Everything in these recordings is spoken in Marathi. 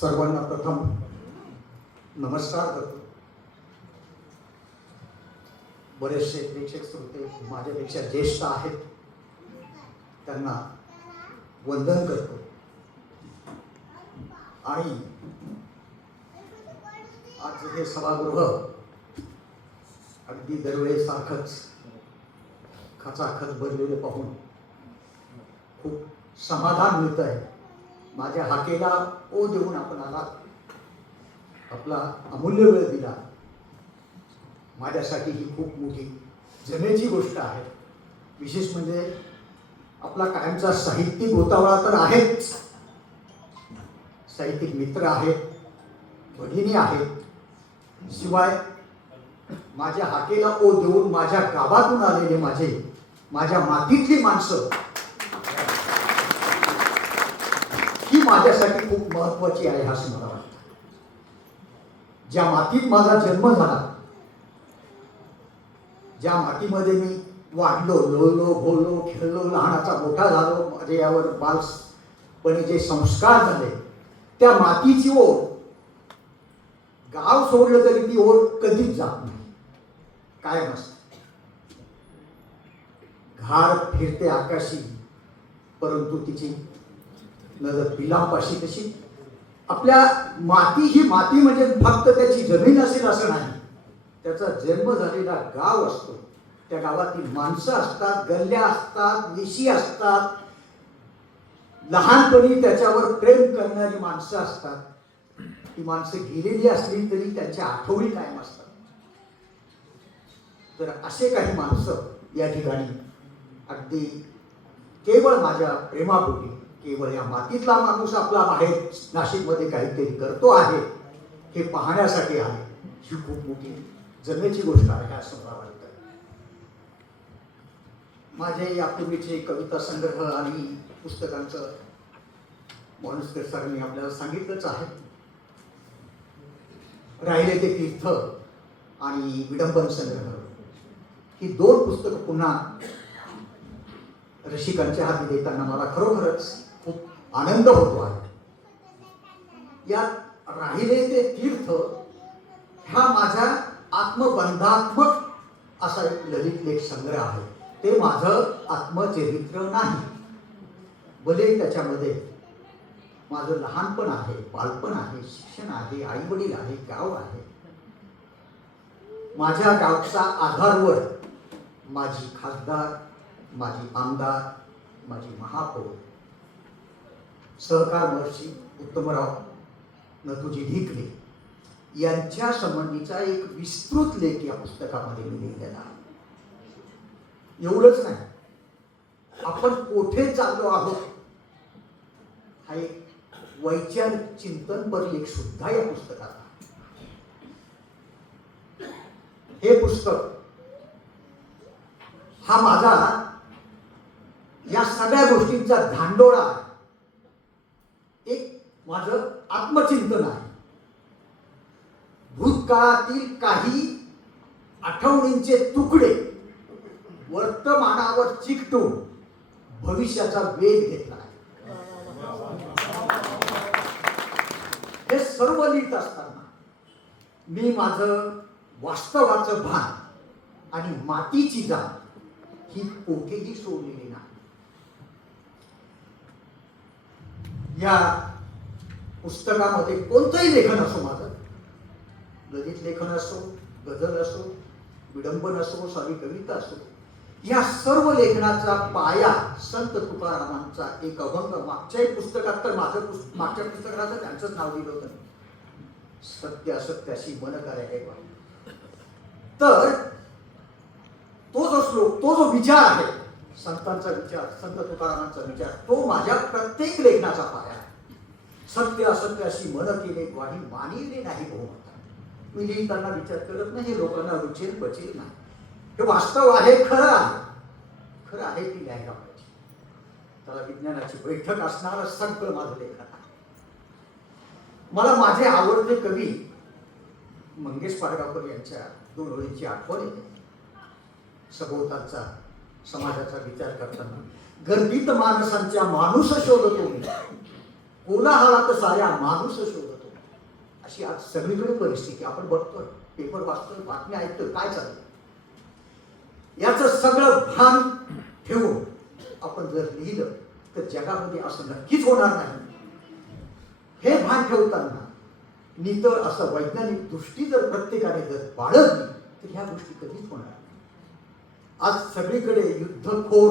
सर्वांना प्रथम नमस्कार करतो. बरेचसे प्रेक्षक श्रोते माझ्यापेक्षा ज्येष्ठ आहेत, त्यांना वंदन करतो. आणि आज हे सभागृह अगदी दरवेळेसारखंच खचाखच भरलेलं पाहून खूप समाधान मिळत आहे. माझ्या हाकेला ओ देऊन आपण आला, आपला अमूल्य वेळ दिला. माझ्यासाठी ही खूप मोठी जमेची गोष्ट आहे. विशेष म्हणजे आपला कायमचा साहित्यिक गोतावळा तर आहेच, साहित्यिक मित्र आहेत, भगिनी आहेत, शिवाय माझ्या हाकेला ओ देऊन माझ्या गावातून आलेले माझ्या मातीतली माणसं ही माझ्यासाठी खूप महत्वाची आहे असं मला वाटतं. ज्या मातीत माझा जन्म झाला, ज्या मातीमध्ये मी वाढलो, लोळलो, बोललो, खेळलो, लहानाचा मोठा झालो, माझे यावर बालपणी जे संस्कार झाले, त्या मातीची ओढ, गाव सोडलं तरी ती ओढ कधीच जात नाही, कायम असते. घार फिरते आकाशी, परंतु तिची नजर पिलांपाशी कशी. आपल्या माती ही माती म्हणजे फक्त त्याची जमीन असेल असं नाही, त्याचा जन्म झालेला गाव असतो. त्या गावातील माणसं असतात, गल्ल्या असतात, विशी असतात, लहानपणी त्याच्यावर प्रेम करणारी माणसं असतात. ती माणसं गेलेली असली तरी त्यांच्या आठवणी कायम असतात. तर असे काही माणसं या ठिकाणी अगदी केवळ माझ्या प्रेमापोटी, केवळ या मातीतला माणूस आपला बाहेर नाशिकमध्ये काहीतरी करतो आहे हे पाहण्यासाठी आहे. ही खूप मोठी जमेची गोष्ट आहे असं मला वाटतं. माझे यापूर्वीचे कविता संग्रह आणि पुस्तकांचं मॉन्स्कर सरांनी आपल्याला सांगितलंच आहे. राहिले ते तीर्थ आणि विडंबन संग्रह ही दोन पुस्तकं पुन्हा रसिकांच्या हाती देताना मला खरोखरच खूप आनंद होतो आहे. यात राहिले ते तीर्थ हा माझा आत्मबंधात्मक असा एक ललित लेख संग्रह आहे. ते माझं आत्मचरित्र नाही, भले त्याच्यामध्ये माझं लहानपण आहे, बालपण आहे, शिक्षण आहे, आई वडील आहे, गाव आहे. माझ्या गावचा आधारवर माझी खासदार, माझी आमदार, माझी महापौर, सहकार महर्षी उत्तमराव नथुजी ढिकले यांच्या संबंधीचा एक विस्तृत लेख या पुस्तकामध्ये मी लिहिलेला आहे. एवढंच नाही, आपण कोठे चाललो आहोत हा एक वैचारिक चिंतनपर लेख सुद्धा या पुस्तकात आहे. हे पुस्तक हा माझा या सगळ्या गोष्टींचा धांडोळा आहे, एक माझं आत्मचिंतन आहे. भूतकाळातील काही आठवणींचे तुकडे वर्तमानावर चिकटून भविष्याचा वेध घेतला आहे. हे सर्व लिहित असताना मी माझं वास्तवाचं भान आणि मातीची जाण ही कोठेही सोडलेली नाही. या पुस्तकामध्ये कोणतंही लेखन असो, माझं ललित लेखन असो, गझल असो, विडंबन असो, साधी कविता असो, या सर्व लेखनाचा पाया संत तुकारामांचा एक अभंग. मागच्याही पुस्तकात तर मागच्या पुस्तकाचं त्यांचंच नाव दिलं होतं, सत्य असत्याशी मन करे. तर तो जो श्लोक, तो जो विचार आहे, संतांचा विचार, संत तुकारामांचा विचार, तो माझ्या प्रत्येक लेखनाचा पाया आहे. सत्य असत्याशी मन केले वाणी मानिले नाही बहुमता. मी लिहिताना विचार करत नाही हे लोकांना रुचेल बचेल नाही, हे वास्तव आहे, खरं आहे, खरं आहे ती लिहायला पाहिजे. त्याला विज्ञानाची बैठक असणारं सगळं माझं लेखन आहे. मला माझे आवडते कवी मंगेश पाडगावकर यांच्या दोन ओळींची आठवण येते. सभोवतालचा समाजाचा विचार करताना गर्दीत माणसांच्या माणूस शोधतो मी, कोलाहलात साऱ्या माणूस शोधतो. अशी आज सगळीकडे परिस्थिती. आपण बघतोय, पेपर वाचतोय, बातम्या ऐकतोय, काय चाललंय याचं सगळं भान ठेवून आपण जर लिहिलं तर जगामध्ये असं नक्कीच होणार नाही. हे भान ठेवताना नितर असं वैज्ञानिक दृष्टी जर प्रत्येकाने जर बाळगली तर ह्या गोष्टी कधीच होणार नाही. आज सगळीकडे युद्धखोर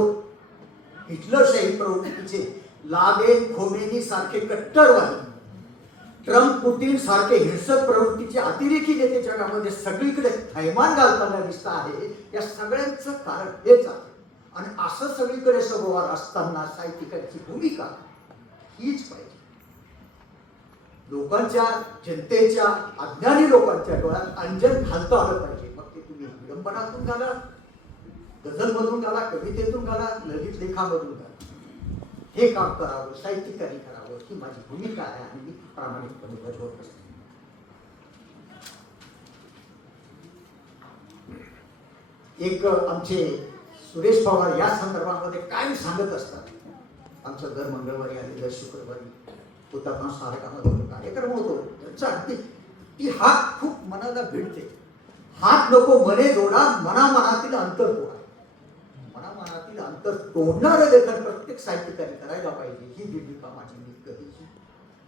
हिटलरशाही प्रवृत्तीचे लादेन, खोमेनी सारखे कट्टरवादी, ट्रम्प, पुतीन सारखे हिंसक प्रवृत्तीचे अतिरेकी नेते जगामध्ये सगळीकडे थैमान घालताना दिसत आहे. या सगळ्यांचं कारण हेच आहे. आणि असं सगळीकडे सगोवार असताना साहित्यिकांची भूमिका हीच पाहिजे. लोकांच्या, जनतेच्या, अज्ञानी लोकांच्या डोळ्यात अंजन घालता आलं पाहिजे. मग ते तुम्ही विडंबनातून घाला, गझलमधून घाला, कवितेतून घाला, ललित लेखामधून घाला. हे काम करावं, साहित्यिकांनी करावं, ही माझी भूमिका आहे आणि मी प्रामाणिकपणे बजावत असते. एक आमचे सुरेश पवार या संदर्भामध्ये काय सांगत असतात. आमचं दर मंगळवारी आणि दर शुक्रवारी हुतात्मा स्मारकामध्ये कार्यक्रम होतो. त्यांचा अगदी ती हात खूप मनाला भिडते. हात नको मने जोडा, मनामनातील अंतर तोडा. मनामनातील अंतर तोडणारं लेखन प्रत्येक साहित्यिकाने करायला पाहिजे. ही भूमिका माझी मी कधीही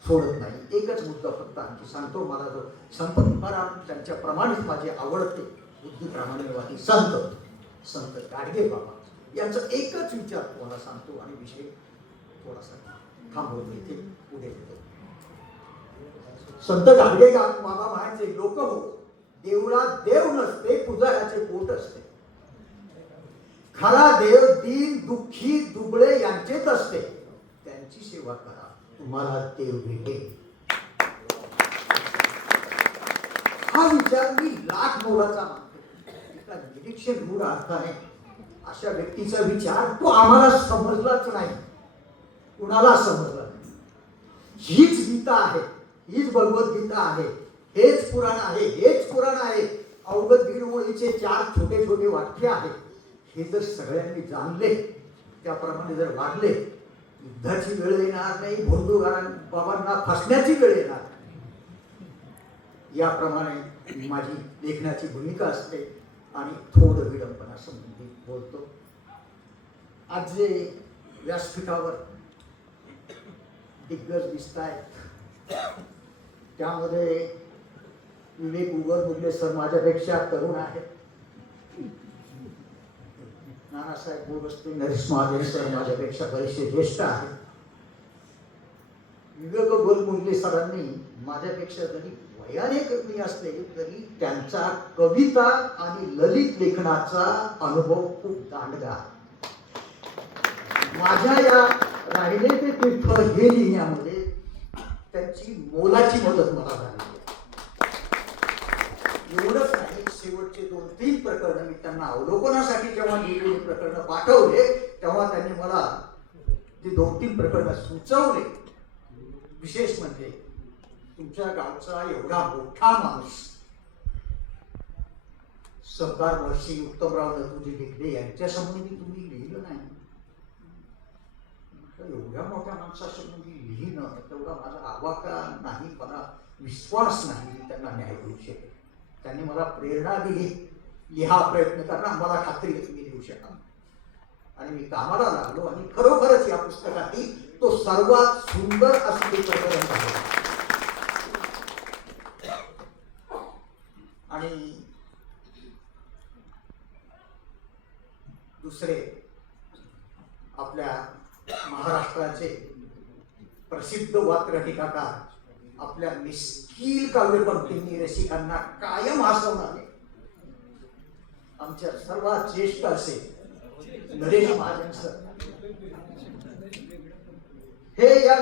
सोडत नाही. एकच मुद्दा फक्त आणखी सांगतो. मला जो संत तुकाराम त्यांच्या प्रमाणेच माझे आवडते बुद्धी प्रामाण्यवादी संत गाडगे बाबा यांचा एकच विचार तुम्हाला सांगतो आणि विषय थोडासा थांबवतो, इथे पुढे येतो. संत गाडगे बाबा म्हणायचे, लोक हो, देवळात देव नसते, पुजाऱ्याचे पोट असते. खरा देव दीन, दुःखी, दुबळे यांचेच असते. त्यांची सेवा करा, तुम्हाला देव भेटेल. हा विचार मी लाख मोलाचा मानतो. एका निरीक्षण मूळ अर्थाने अशा व्यक्तीचा विचार तो आम्हाला समजलाच नाही, कुणाला समजला नाही. हीच गीता आहे, हीच भगवद्गीता आहे, हेच पुराण आहे, हेच पुराण आहे. अवघड 1.5 ओळीचे 4 छोटे छोटे वाक्य आहेत. हे जर सगळ्यांनी जाणले, त्याप्रमाणे जर वागले, युद्धाची वेळ येणार नाही, बाबांना फसण्याची वेळ येणार. याप्रमाणे माझी लेखनाची भूमिका असते आणि थोडं विडंबना संबंधित बोलतो. आज जे व्यासपीठावर दिग्गज दिसत आहेत त्यामध्ये विवेक उगरमुले सर माझ्यापेक्षा तरुण आहेत. नानासाहेब गोरस्ते, नरेश महाजन सर माझ्यापेक्षा बरेचसे ज्येष्ठ आहेत. विवेक गोलमुले सरांनी माझ्यापेक्षा जरी वयाने कमी असले तरी त्यांचा कविता आणि ललित लेखनाचा अनुभव खूप दांडगा. माझ्या या राहिले ते तीर्थ हे लिहिण्यामध्ये त्यांची मोलाची मदत मला झाली. एवढंच नाही, शेवटचे 2-3 प्रकरण मी त्यांना अवलोकनासाठी जेव्हा लिहिलेले प्रकरण पाठवले तेव्हा त्यांनी मला ती 2-3 प्रकरण सुचवले. विशेष म्हणजे तुमच्या गावचा एवढा मोठा माणूस सरकार महर्षी उत्तमराव नथुजी ढेकले यांच्या संबंधी तुम्ही लिहिलं नाही. एवढ्या मोठ्या माणसासंबंधी लिहिणं तेवढा माझा आवाका नाही, मला विश्वास नाही त्यांना न्याय देऊ शकेल. त्यांनी मला प्रेरणा दिली, लिहा, प्रयत्न करा, मला खात्री आहे तुम्ही लिहू शकाल. आणि मी कामाला लागलो आणि खरोखरच या पुस्तकातील तो सर्वात सुंदर असलेले प्रकरण आहे. आणि दुसरे आपल्या महाराष्ट्राचे प्रसिद्ध वात्र टीकाकार, आपल्या मिस्किल काव्यपंक्तींनी रसिकांना कायम हसवणारे आमच्या सर्वात ज्येष्ठ असे नरेश महाजन सर, हे या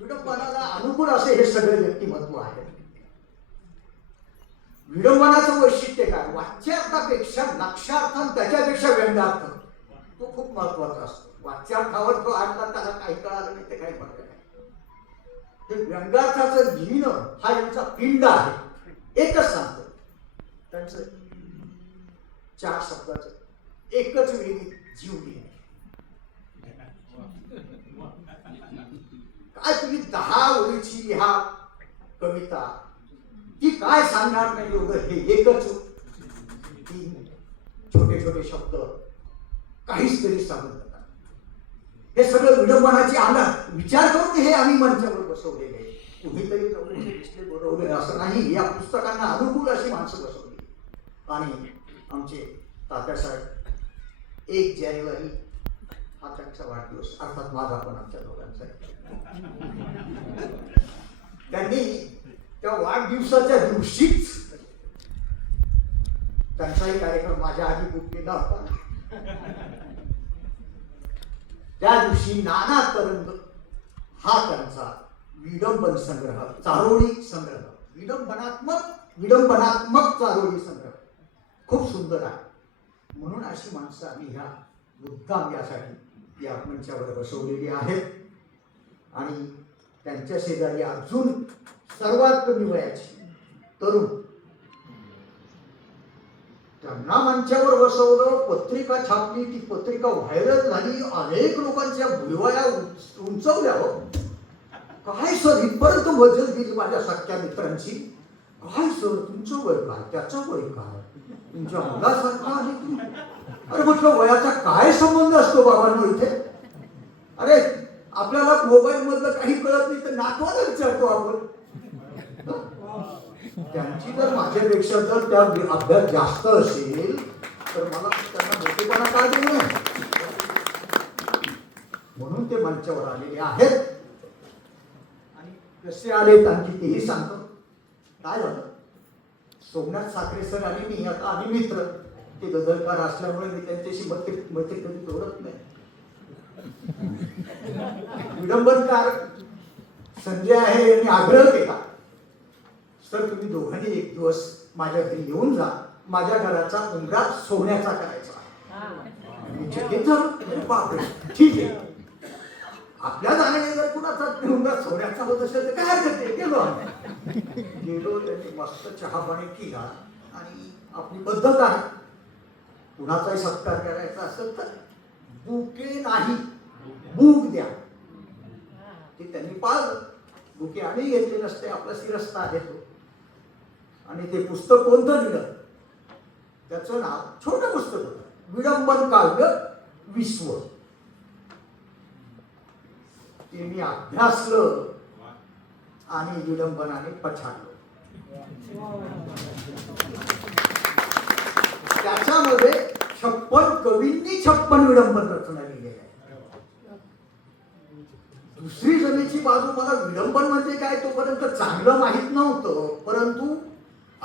विडंबनाला अनुकूल असे हे सगळे व्यक्तिमत्व आहे. विडंबनाचं वैशिष्ट्य काय? वाच्यार्थापेक्षा लक्षार्थ आणि त्याच्यापेक्षा व्यंग्यार्थ तो खूप महत्वाचा असतो. वाच्यार्थावर तो आणला त्याला काही कळालं नाही ते काही फरक नाही. ते व्यंग्यार्थाचं लिहिणं हा यांचा पिंड आहे. एकच सांगतो त्यांचं 4 शब्दाचं एकच वेळी जीव लिहिणे. काय तुम्ही 10 ओळीची लिहा कविता ती काय सांगणार नाही एवढं हे एकच तीन छोटे छोटे शब्द काहीच तरी सांगत होता. हे सगळं विडंबनाची अंगात विचार करून हे आम्ही मंचावर बसवलेले आहे. कुणीतरी दिसले बरोबर असं नाही, या पुस्तकांना अनुकूल अशी माणसं बसवली. आणि आमचे तात्यासाहेब 1 जानेवारी हा त्यांचा वाढदिवस, अर्थात माझा पण आमच्या दोघांचा. त्यांनी त्या वाढदिवसाच्या दिवशीच त्यांचाही कार्यक्रम माझ्या आधी बुक केला होता. त्या दिवशी नाना तरंग हा त्यांचा विडंबन संग्रह, चारोळी संग्रह, विडंबनात्मक चारोळी संग्रह खूप सुंदर आहे. म्हणून अशी माणसं आम्ही ह्या मुद्दाम यासाठी या मंचावर बसवलेली आहेत. आणि त्यांच्या शेजारी अजून सर्वात कमी वयाची तरुण, त्यांना मंचावर बसवलं, पत्रिका छापली, ती पत्रिका व्हायरल झाली, अनेक लोकांच्या भुलवाया उंचवल्या. हो काय सर, इथपर्यंत मजल दिली माझ्या सख्या मित्रांची. काय सर तुमचं वय काय, त्याचं वय काय, तुमच्या मुलासारखं आहे की. अरे म्हटलं वयाचा काय संबंध असतो बाबांनो इथे. अरे आपल्याला मोबाईल मधलं काही कळत नाही तर नातवाला विचारतो आपण. त्यांची जर माझ्यापेक्षा जर त्या अभ्यास जास्त असेल तर मला त्यांना मोठेपणा काय देऊ नये. म्हणून ते मंचावर आलेले आहेत. आणि कसे आले आणखी तेही सांगतो. काय झालं, सोमनाथ साखरे सर आणि मी आता आम्ही मित्र. ते गझलकार असल्यामुळे मी त्यांच्याशी मते कधी तोडत नाही. विडंबनकार संजय आहे यांनी आग्रह केला, सर तुम्ही दोघांनी एक दिवस माझ्या घरी येऊन जा, माझ्या घराचा उंबरा सोन्याचा करायचा. मी चकित झालो, बापरे ठीक आहे. आपल्या जाण्याने जर कुणाचा उंबरा सोन्याचा होत असेल तर काय हरकत आहे. गेलो, त्यांनी मस्त चहा पाणी केला. आणि आपली पद्धत आहे, कुणाचाही सत्कार करायचा असेल तर बुके नाही, बुक द्या. ते त्यांनी पाळलं. बुके आम्ही घेतले नसते, आपला शिरस्ता आहे तो. आणि ते पुस्तक कोणतं दिलं, त्याचं नाव छोटं पुस्तक होतं, विडंबन काव्य विश्व. ते मी अभ्यासलं आणि विडंबनाने पछाडलं. त्याच्यामध्ये 56 कवींनी 56 विडंबन रचना लिहिलेल्या आहे. दुसरी जमेची बाजू मला विडंबन म्हणजे काय तोपर्यंत चांगलं माहित नव्हतं, परंतु